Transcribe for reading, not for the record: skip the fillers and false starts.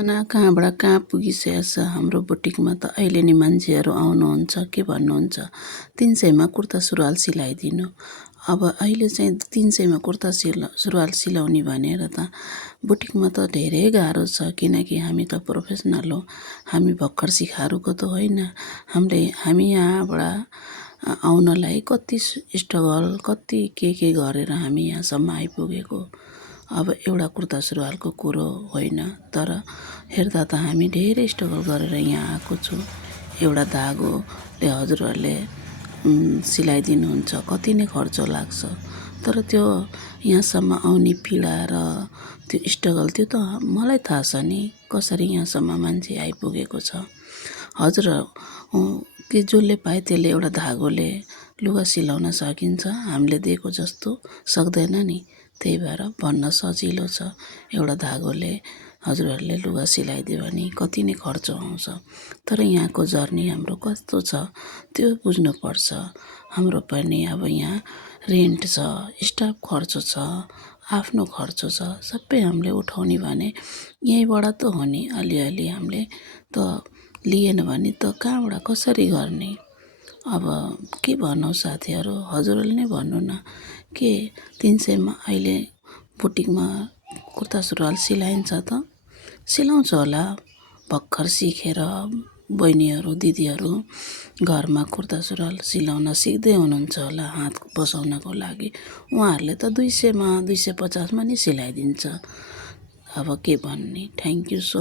जमाना कहाँबाट कहाँ पुगिसकेको छ। हाम्रो बुटिकमा त अहिले नि मान्छेहरू आउनुहुन्छ के भन्नुहुन्छ 300 मा कुर्ता सुरुवाल सिलाइदिनु। अब अहिले चाहिँ 300 मा कुर्ता सुरुवाल सिलाउने भनेर त बुटिकमा त धेरै गाह्रो छ, किनकि हामी त प्रोफेसनल हो। हामी भर्खर सिकारुको त होइन। हामी यहाँबाट आउनलाई कति स्ट्रगल कति के गरेर हामी यहाँसम्म आइपुगेको। अब एउटा कुर्ता सुरुवालको कुरो होइन, तर हेर्दा त हामी धेरै स्ट्रगल गरेर यहाँ आएको छु। एउटा धागोले हजुरहरूले सिलाइदिनुहुन्छ, कति नै खर्च लाग्छ, तर त्यो यहाँसम्म आउने पीडा र त्यो स्ट्रगल त्यो त मलाई थाहा छ नि, कसरी यहाँसम्म मान्छे आइपुगेको छ। हजुर कि जसले पाए त्यसले एउटा धागोले लुगा सिलाउन सकिन्छ, हामीले दिएको जस्तो सक्दैन नि। त्यही भएर भन्न सजिलो छ, एउटा धागोले हजुरहरूले लुगा सिलाइदियो भने कति नै खर्च आउँछ। तर यहाँको जर्नी हाम्रो कस्तो छ त्यो बुझ्नुपर्छ। हाम्रो पनि अब यहाँ रेन्ट छ, स्टाफ खर्च छ, आफ्नो खर्च छ, सबै हामीले उठाउने भने यहीँबाट त हो नि। अलिअलि हामीले त लिएन भने त कहाँबाट कसरी गर्ने। अब के भनौँ साथीहरू, हजुरहरूले नै भन्नु न, के 300 मा अहिले बुटिकमा कुर्ता सुरुवाल सिलाइन्छ त? सिलाउँछ होला, भर्खर सिकेर बहिनीहरू दिदीहरू घरमा कुर्ता सुरुवाल सिलाउन सिक्दै हुनुहुन्छ होला हात बसाउनको लागि। उहाँहरूले त 200 मा 250 मा नि सिलाइदिन्छ। अब के भन्ने। Thank you so